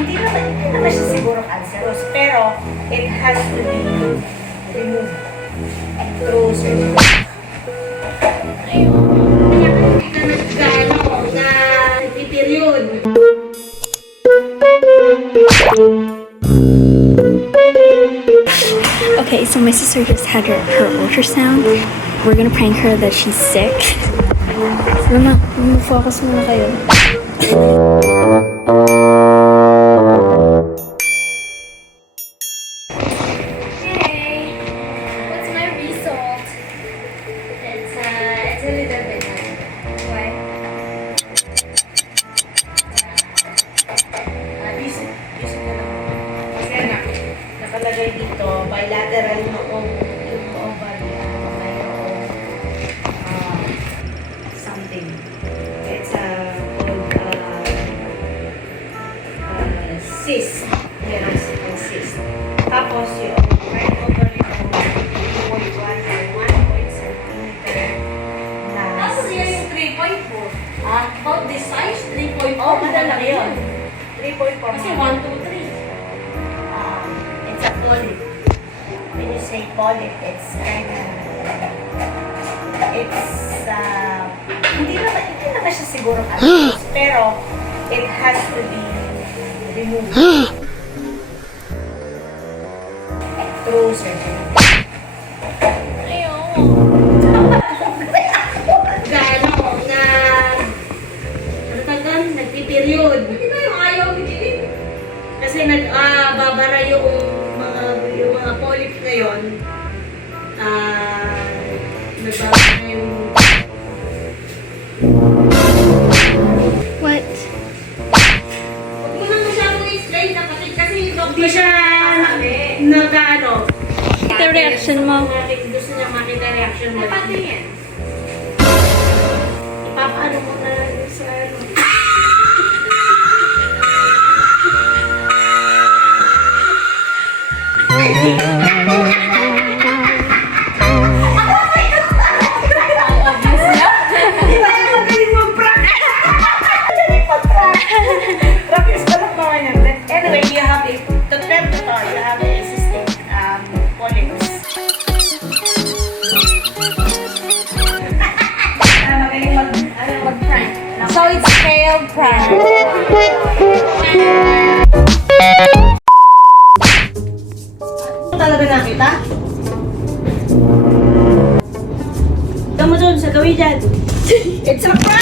hindi naman siya siguro cancerous, pero it has to be removed through surgery. Nagpiperiod. Okay, so my sister just had her ultrasound. We're gonna prank her that she's sick. Mama, focus muna kayo. Hey, what's my result? It's a little bit. Why? Visit ko lang. Kasi nakalagay dito, bilateral noong yung ovary, mayroong something. It's called cyst. Yes, a cyst. Tapos yung right ovary mo, 2.1 or 1 centimeter na Kaso niya yung 3.4. Ah, About this size, 3.4. oh, madalaki yun. 3.4. Kasi 1, 2, 3. It's a polyp. When you say polyp, it's hindi naman siya siguro cancerous, pero it has to be removed through surgery. Nagpiperiod. Hindi ba yung ayaw bigilin? Kasi babara yung mga polyp ngayon. Nagbabara na yung What? Huwag mo nang masyadong i-explain kapatid kasi yung doctor hindi siya nag-ano. The reaction mo. Gusto niya makita reaction mo. Pati yan. Ipapaano mo na sa ano. Di ba yung magaling mag-prank? Magaling mag-prank. Practice pa lang naman yan. Anyway, you have a, to tell the story, you have a cystic polyps. Magaling mag-prank. So it's failed prank. Talaga nakita? Ikaw mo dun, sa gawin dyan. It's a prank!